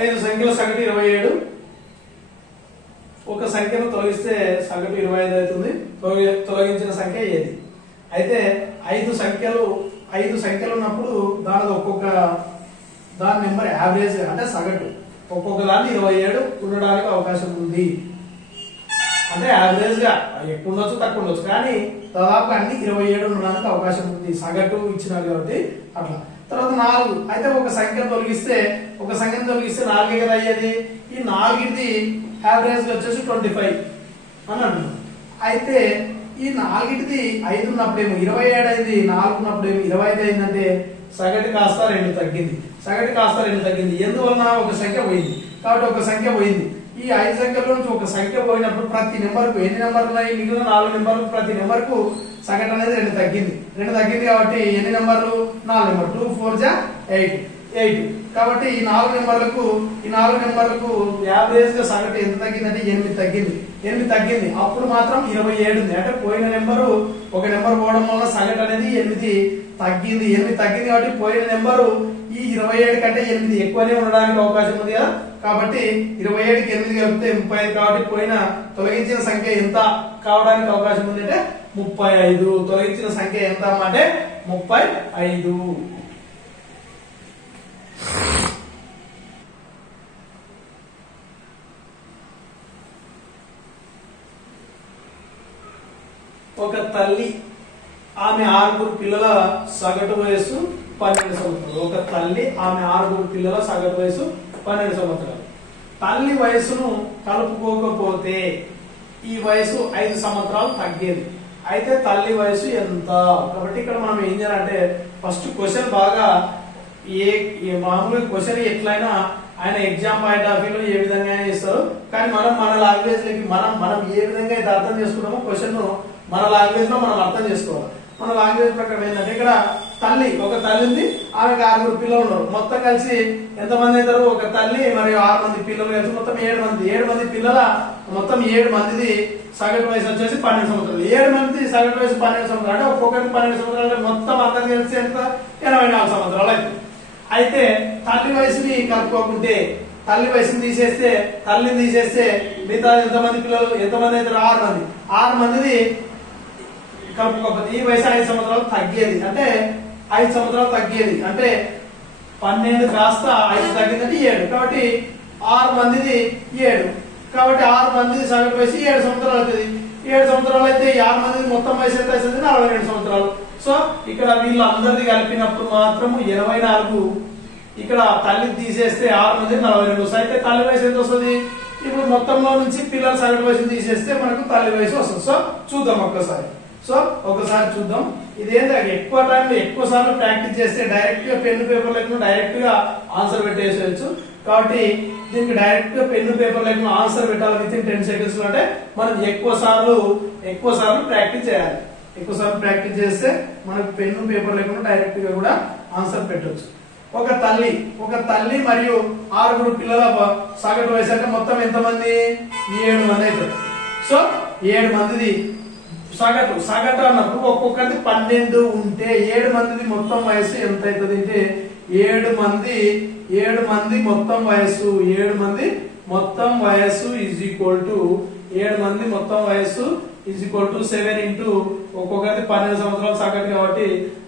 5 సంఖ్యల సగటు 27. ఒక సంఖ్యను తొలగిస్తే సగటు 25 అవుతుంది. తొలగించిన సంఖ్య ఏది? అయితే 5 సంఖ్యలు ఉన్నప్పుడు దాని నెంబర్ యావరేజ్ అంటే సగటు ఒక్కొక్క దాన్ని 27 ఉండడానికి అవకాశం ఉంది. అంటే యావరేజ్ గా ఎక్కువ ఉండొచ్చు తక్కువ ఉండొచ్చు, కానీ దాదాపు అన్ని 27 ఉండడానికి అవకాశం ఉంది సగటు ఇచ్చినారు కాబట్టి అట్లా. తర్వాత 4 అయితే ఒక సంఖ్యను తొలగిస్తే 4 కదా అయ్యేది. ఈ 4ది యావరేజ్ వచ్చేసి 25 అని అంటున్నాం. అయితే ఈ 4ది 5 ఉన్నప్పుడేమో 27 అయింది, 4 ఉన్నప్పుడేమో 25 అయిందంటే సగటు కాస్త 2 తగ్గింది. ఎందువలన? ఒక సంఖ్య పోయింది కాబట్టి ఒక సంఖ్య పోయింది. ఈ 5 సంఖ్యల నుంచి ఒక సంఖ్య పోయినప్పుడు ప్రతి నెంబర్కు ఎన్ని నెంబర్లు ఉన్నాయి? మిగిలిన 4 నెంబర్లు ప్రతి నెంబర్కు సగటు అనేది 2 తగ్గింది. కాబట్టి ఎన్ని నెంబర్లు? 4 నెంబర్లు. 2 4 జా 8 కాబట్టి ఈ 4 నెంబర్లకు యావరేజ్ గా సగటు ఎంత తగ్గిందంటే 8 తగ్గింది. అప్పుడు మాత్రం 27 ఉంది. అంటే పోయిన నెంబరు ఒక నెంబర్ పోవడం వల్ల సగటు అనేది 8 తగ్గింది. కాబట్టి పోయిన నెంబరు ఈ 27 కంటే 8 ఎక్కువనే ఉండడానికి అవకాశం ఉంది కదా. కాబట్టి 27కి 8 కలిపితే 35. కాబట్టి పోయిన తొలగించిన సంఖ్య ఎంత కావడానికి అవకాశం ఉంది అంటే 35. తొలగించిన సంఖ్య ఎంత అంటే 35. ఒక తల్లి ఆమె 6 పిల్లల సగటు వయస్సు 12 సంవత్సరాలు. ఒక తల్లి ఆమె 6 పిల్లల సగటు వయసు 12 సంవత్సరాలు. తల్లి వయసును కలుపుకోకపోతే ఈ వయసు 5 సంవత్సరాలు తగ్గేది. అయితే తల్లి వయసు ఎంత? కాబట్టి ఇక్కడ మనం ఏం చేయాలంటే ఫస్ట్ క్వశ్చన్ బాగా మామూలుగా క్వశ్చన్ ఎట్లయినా ఆయన ఎగ్జామ్ పాయింట్ ఆఫ్ వ్యూలో ఏ విధంగా ఇస్తారు, కానీ మనం మన లాంగ్వేజ్ లోకి మనం ఏ విధంగా అయితే అర్థం చేసుకున్నామో క్వశ్చన్ మన లాంగ్వేజ్ లో మనం అర్థం చేసుకోవాలి. మన లాంగ్వేజ్ ప్రకారం ఏంటంటే ఇక్కడ ఒక తల్లి ఉంది, ఆమెకు 6 పిల్లలు ఉన్నారు. మొత్తం కలిసి ఎంతమంది అవుతారు? ఒక తల్లి మరియు 6 మంది పిల్లలు కలిసి మొత్తం 7 మంది పిల్లల మొత్తం 7 మందిది సగటు వయసు వచ్చేసి 12 సంవత్సరాలు. 7 మంది సగటు వయసు 12 సంవత్సరాలు అంటే ఒక్కొక్కరికి 12 సంవత్సరాలు అంటే మొత్తం అందరు కలిసి ఎంత? 84 సంవత్సరాలు అవుతుంది. అయితే తల్లి వయసుని కలుపుకోకుంటే తల్లిని తీసేస్తే మిగతా ఎంతమంది పిల్లలు ఎంతమంది అవుతారు? 6 మందిది కలుపుకోకపోతే ఈ వయసు 5 సంవత్సరాలు తగ్గేది. అంటే 5 సంవత్సరాలు తగ్గేది అంటే 12 కాస్త 5 తగ్గిందంటే 7. కాబట్టి 6 మందిది 7. కాబట్టి 6 మందిది సగటు వయసు 7 సంవత్సరాలు అవుతుంది. 7 సంవత్సరాలు అయితే 6 మందిది మొత్తం వయసు ఎంత అవుతుంది? 42 సంవత్సరాలు. సో ఇక్కడ వీళ్ళందరిది కలిపినప్పుడు మాత్రం 84. ఇక్కడ తల్లి తీసేస్తే 6 మంది 42 వస్తాయి. అయితే తల్లి వయసు ఎంత వస్తుంది? ఇప్పుడు మొత్తంలో నుంచి పిల్లల సగటు వయసు తీసేస్తే మనకు తల్లి వయసు వస్తుంది. సో చూద్దాం ఒకసారి చూద్దాం. ఇదేంటంటే ఎక్కువ సార్లు ప్రాక్టీస్ చేస్తే డైరెక్ట్ గా పెన్ను పేపర్ లేకుండా డైరెక్ట్ గా ఆన్సర్ పెట్టేసేయచ్చు. కాబట్టి దీనికి డైరెక్ట్ గా పెన్ను పేపర్ లేకుండా ఆన్సర్ పెట్టాలి విత్ ఇన్ 10 సెకండ్స్ లో. అంటే మనం ఎక్కువ సార్లు ప్రాక్టీస్ చేయాలి. ఎక్కువ సార్లు ప్రాక్టీస్ చేస్తే మనకు పెన్ను పేపర్ లేకుండా డైరెక్ట్ గా కూడా ఆన్సర్ పెట్టవచ్చు. ఒక తల్లి మరియు 6 పిల్లల సగటు వయసు అంటే మొత్తం ఎంతమంది? 7 మంది అవుతారు. సో 7 మందిది సగటు అన్నప్పుడు ఒక్కొక్కరిది 12 ఉంటే 7 మందిది మొత్తం వయసు ఎంత అవుతుంది అంటే 7 మంది మొత్తం వయసు ఈజ్ ఈక్వల్ టు 7 ఇంటూ ఒక్కొక్కరిది 12 సంవత్సరాలు సగటు. కాబట్టి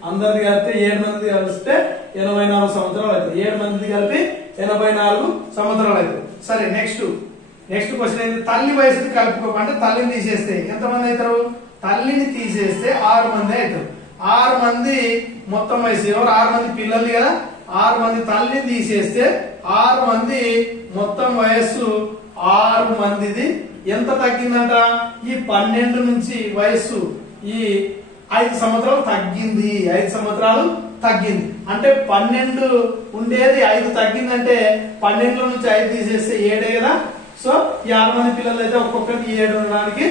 అందరిది కలిపితే 7 మంది కలిస్తే 84 సంవత్సరాలు అవుతుంది. 7 మంది కలిపి 84 సంవత్సరాలు అవుతుంది. సరే నెక్స్ట్ క్వశ్చన్ ఏంటి? తల్లి వయసుని కలుపుకోకుండా తల్లిని తీసేస్తే ఎంతమంది అవుతారు? తల్లిని తీసేస్తే 6 మంది అవుతారు. 6 మంది మొత్తం వయసు ఎవరు? 6 మంది పిల్లలు కదా. 6 మంది తల్లిని తీసేస్తే 6 మంది మొత్తం వయస్సు 6 మందిది ఎంత తగ్గిందంట? ఈ 12 నుంచి వయస్సు ఈ 5 సంవత్సరాలు తగ్గింది. 5 సంవత్సరాలు తగ్గింది అంటే 12 ఉండేది 5 తగ్గిందంటే 12 నుంచి 5 తీసేస్తే 7 కదా. సో ఈ 6 మంది పిల్లలు అయితే ఒక్కొక్కరికి 7 ఉండడానికి